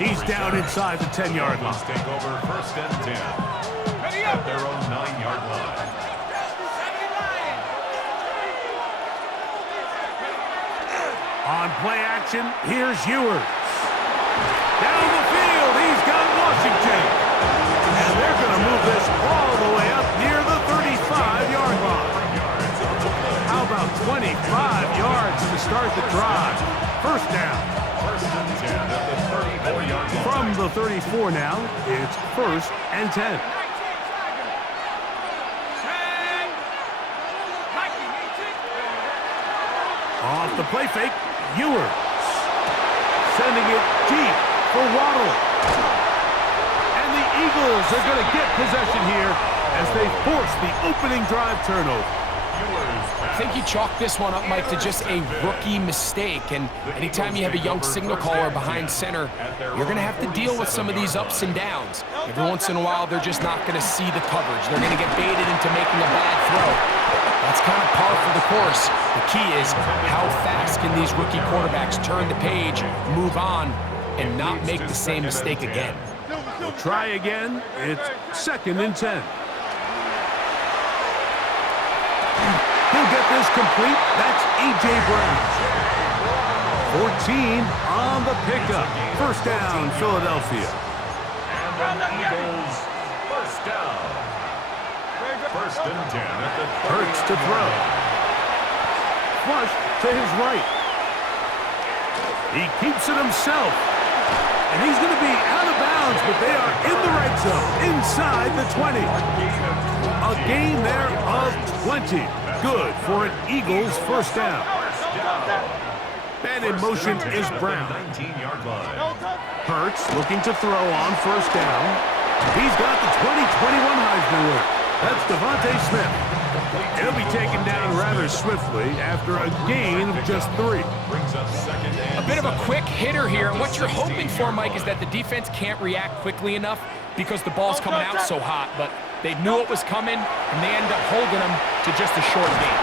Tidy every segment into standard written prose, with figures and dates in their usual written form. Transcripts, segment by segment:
He's down inside the 10-yard line. Take over 1st and 10 at their own 9-yard line. On play action, here's Ewers. Down the field, he's got Washington. And they're going to move this all the way up near the 35-yard line. How about 25 yards to start the drive? First down. 1st and 10 at the 34-yard line. From the 34 now, it's 1st and 10. Off the play fake, Ewers. Sending it deep for Waddle. And the Eagles are going to get possession here as they force the opening drive turnover. I think you chalk this one up, Mike, to just a rookie mistake. And anytime you have a young signal caller behind center, you're going to have to deal with some of these ups and downs. Every once in a while, they're just not going to see the coverage. They're going to get baited into making a bad throw. That's kind of par for the course. The key is how fast can these rookie quarterbacks turn the page, move on, and not make the same mistake again. We'll try again. It's 2nd and 10. He'll get this complete. That's A.J. Brown. 14 on the pickup. First down, Philadelphia. And the Eagles, 1st down. 1st and 10 at the 30. Hurts to throw. Flush to his right. He keeps it himself. And he's going to be out of bounds, but they are in the right zone, inside the 20. A gain there of 20. Good for an Eagles first down. And in motion is Brown. 19-yard line. Hurts looking to throw on first down. He's got the 2021 Heisman winner. That's Devontae Smith. He'll be taken down rather swiftly after a gain of just 3. A bit of a quick hitter here, and what you're hoping for, Mike, is that the defense can't react quickly enough because the ball's coming out so hot, but they knew it was coming, and they end up holding them to just a short gain.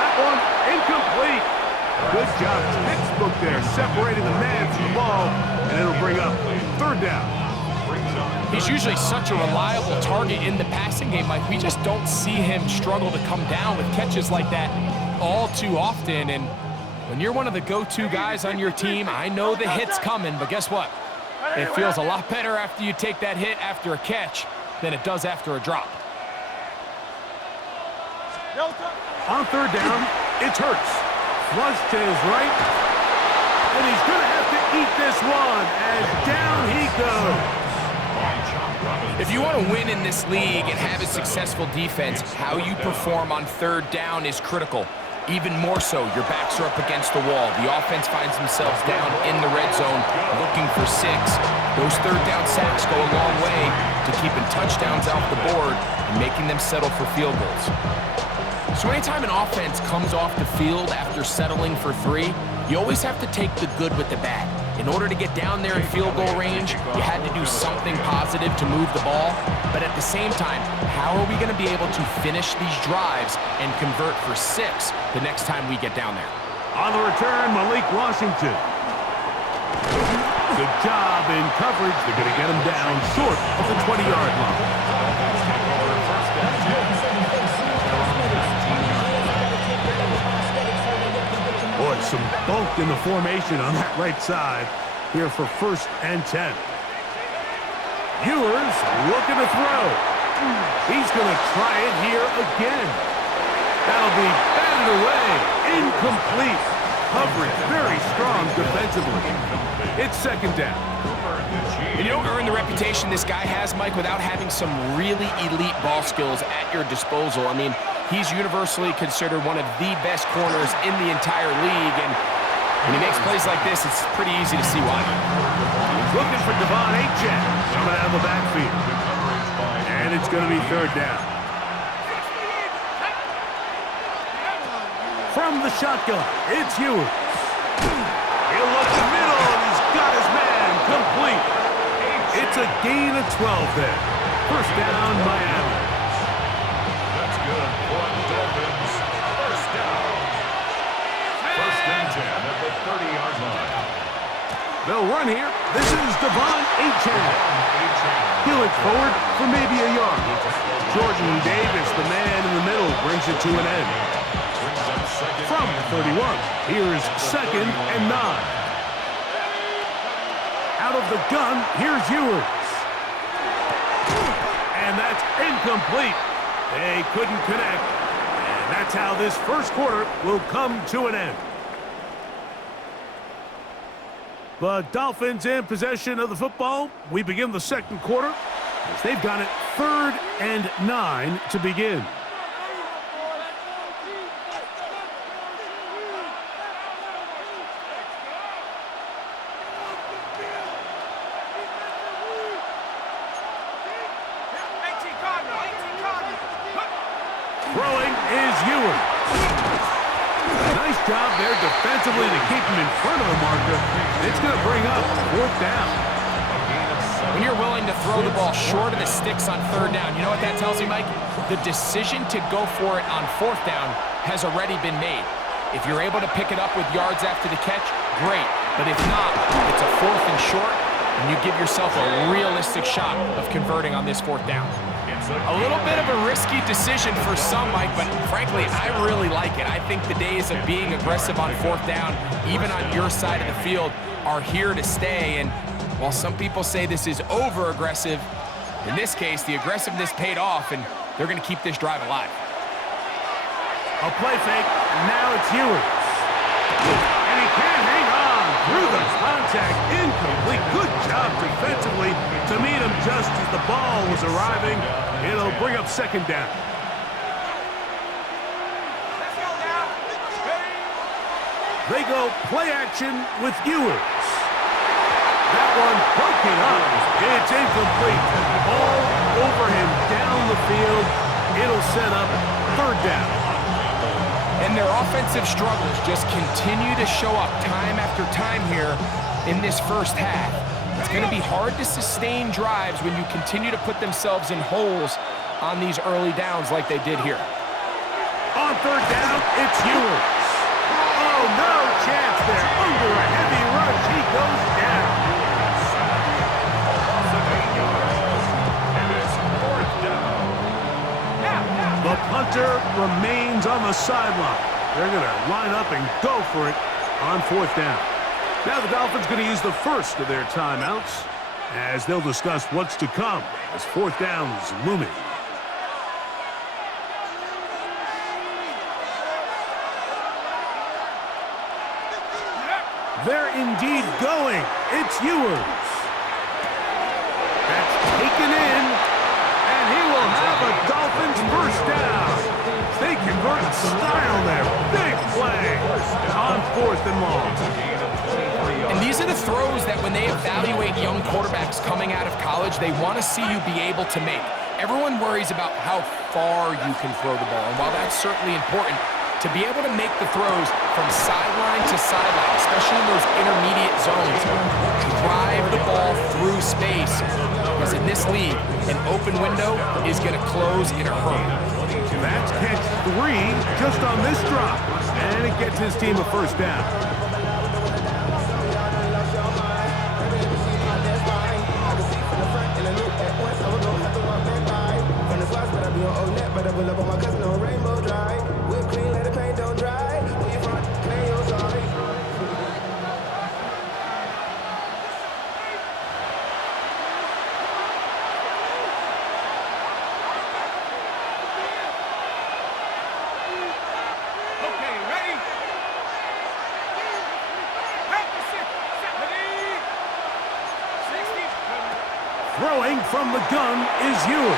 That one incomplete. Good job, textbook there, separating the man from the ball, and it'll bring up 3rd down. He's usually such a reliable target in the passing game, Mike. We just don't see him struggle to come down with catches like that all too often. And when you're one of the go-to guys on your team, I know the hit's coming, but guess what? It feels a lot better after you take that hit after a catch than it does after a drop. On 3rd down, it's Hurts. Flush to his right. And he's going to have to eat this one as down he goes. If you want to win in this league and have a successful defense, how you perform on 3rd down is critical. Even more so, your backs are up against the wall. The offense finds themselves down in the red zone looking for 6. Those 3rd down sacks go a long way to keeping touchdowns off the board and making them settle for field goals. So anytime an offense comes off the field after settling for 3, you always have to take the good with the bad. In order to get down there in field goal range, you had to do something positive to move the ball. But at the same time, how are we going to be able to finish these drives and convert for 6 the next time we get down there? On the return, Malik Washington. Good job in coverage. They're going to get him down short of the 20-yard line. Boy, some bulk in the formation on that right side here for 1st and 10. Ewers looking to throw. He's going to try it here again. That'll be batted away. Incomplete. Coverage very strong defensively. It's 2nd down. You don't earn the reputation this guy has, Mike, without having some really elite ball skills at your disposal. I mean, he's universally considered one of the best corners in the entire league, and when he makes plays like this, it's pretty easy to see why. He's looking for Devon Achane coming out of the backfield. And it's going to be 3rd down. From the shotgun, it's Ewers. He'll look the middle, and he's got his man complete. It's a gain of 12 there. First down, Miami. That's good for the Dolphins. First down. 1st and 10 at the 30-yard line. They'll run here. This is 26Imagine. Healing forward for maybe a yard. Jordan Davis, the man in the middle, brings it to an end. From the 31, here's 2nd and 9. Out of the gun, here's Ewers. And that's incomplete. They couldn't connect. And that's how this first quarter will come to an end. The Dolphins in possession of the football. We begin the second quarter as they've got it 3rd and 9 to begin. Throwing is Ewers. Nice job there defensively to keep him in front of the marker. It's going to bring up 4th down. When you're willing to throw the ball short of the sticks on 3rd down, you know what that tells me, Mike? The decision to go for it on 4th down has already been made. If you're able to pick it up with yards after the catch, great. But if not, it's a 4th and short, and you give yourself a realistic shot of converting on this 4th down. A little bit of a risky decision for some, Mike, but frankly, I really like it. I think the days of being aggressive on 4th down, even on your side of the field, are here to stay. And while some people say this is over-aggressive, in this case, the aggressiveness paid off, and they're going to keep this drive alive. A play fake, and now it's Ewers. And he can't hang on through the contact. Incomplete. Good job defensively to meet him just as the ball was arriving. It'll bring up 2nd down. They go play action with Ewers. That one broken up. It's incomplete. All over him down the field. It'll set up 3rd down. And their offensive struggles just continue to show up time after time here in this first half. It's going to be hard to sustain drives when you continue to put themselves in holes on these early downs like they did here. On 3rd down, it's Ewers. Oh, no chance there. Under a heavy rush, he goes down. The punter remains on the sideline. They're going to line up and go for it on 4th down. Now the Dolphins going to use the first of their timeouts as they'll discuss what's to come as 4th down is looming. They're indeed going. It's Ewers. That's taken in, and he will have a Dolphins first down. They convert in style there. Big play on 4th and long. And these are the throws that when they evaluate young quarterbacks coming out of college, they want to see you be able to make. Everyone worries about how far you can throw the ball, and while that's certainly important, to be able to make the throws from sideline to sideline, especially in those intermediate zones, drive the ball through space, because in this league, an open window is going to close in a hurry. That's catch 3 just on this drop, and it gets his team a first down. Throwing from the gun is Ewers.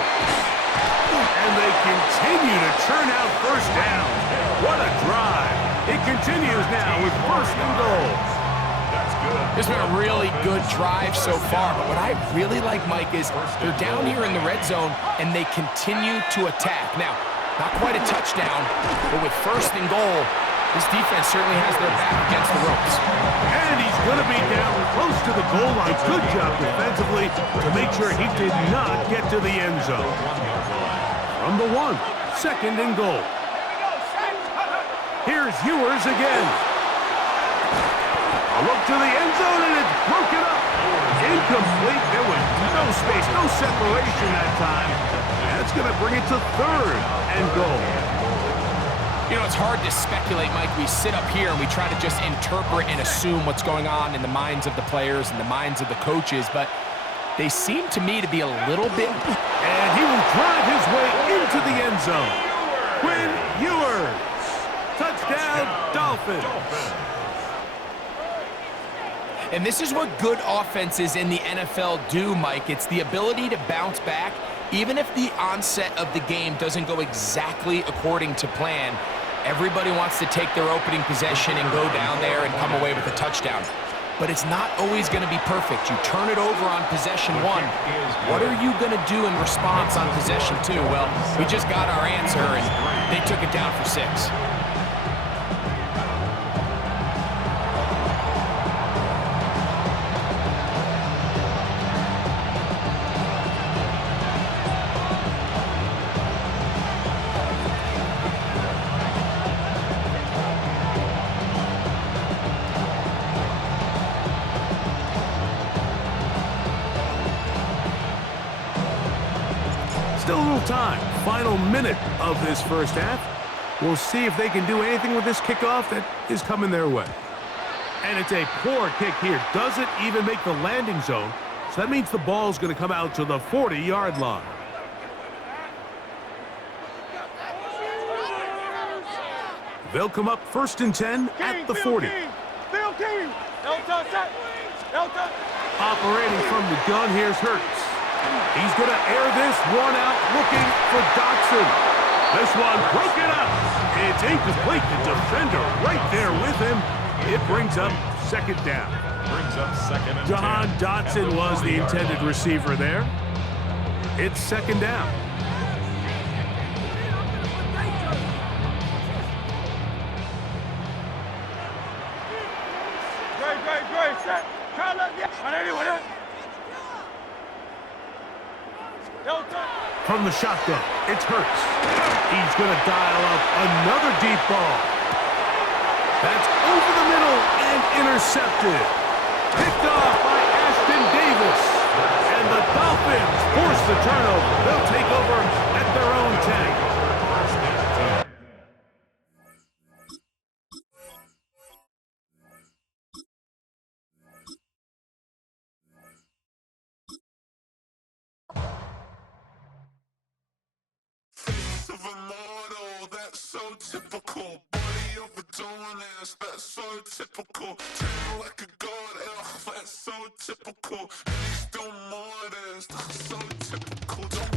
And they continue to churn out first down. What a drive. It continues now with 1st and goal. That's good. This has been a really good drive so far, but what I really like, Mike, is they're down here in the red zone, and they continue to attack. Now, not quite a touchdown, but with 1st and goal, this defense certainly has their back against the ropes. And he's going to be down close to the goal line. Good job defensively to make sure he did not get to the end zone. From the 1, 2nd and goal. Here's Ewers again. A look to the end zone, and it's broken up. Incomplete. There was no space, no separation that time. And it's going to bring it to third and goal. You know, it's hard to speculate, Mike. We sit up here and we try to just interpret and assume what's going on in the minds of the players and the minds of the coaches, but they seem to me to be a little bit... And he will drive his way into the end zone. Quinn Ewers. Touchdown, Dolphins. And this is what good offenses in the NFL do, Mike. It's the ability to bounce back, even if the onset of the game doesn't go exactly according to plan. Everybody wants to take their opening possession and go down there and come away with a touchdown. But it's not always going to be perfect. You turn it over on possession one. What are you going to do in response on possession two? Well, we just got our answer, and they took it down for 6. Still a little time. Final minute of this first half. We'll see if they can do anything with this kickoff that is coming their way. And it's a poor kick here. Doesn't even make the landing zone. So that means the ball's going to come out to the 40-yard line. They'll come up 1st and 10 at the 40. Operating from the gun, here's Hurts. He's going to air this one out, looking for Dotson. This one broken up. It's incomplete. The defender right there with him. It brings up 2nd down. Jahan Dotson was the intended receiver there. It's 2nd down. Great. Set. From the shotgun, it's Hurts. He's going to dial up another deep ball. That's over the middle and intercepted. Picked off by Ashton Davis. And the Dolphins force the turnover. They'll take over at their own 10. Of a model, that's so typical. Body of a donut, that's so typical. Turn like a god, that's so typical. And he's still modest, that's so typical. Don't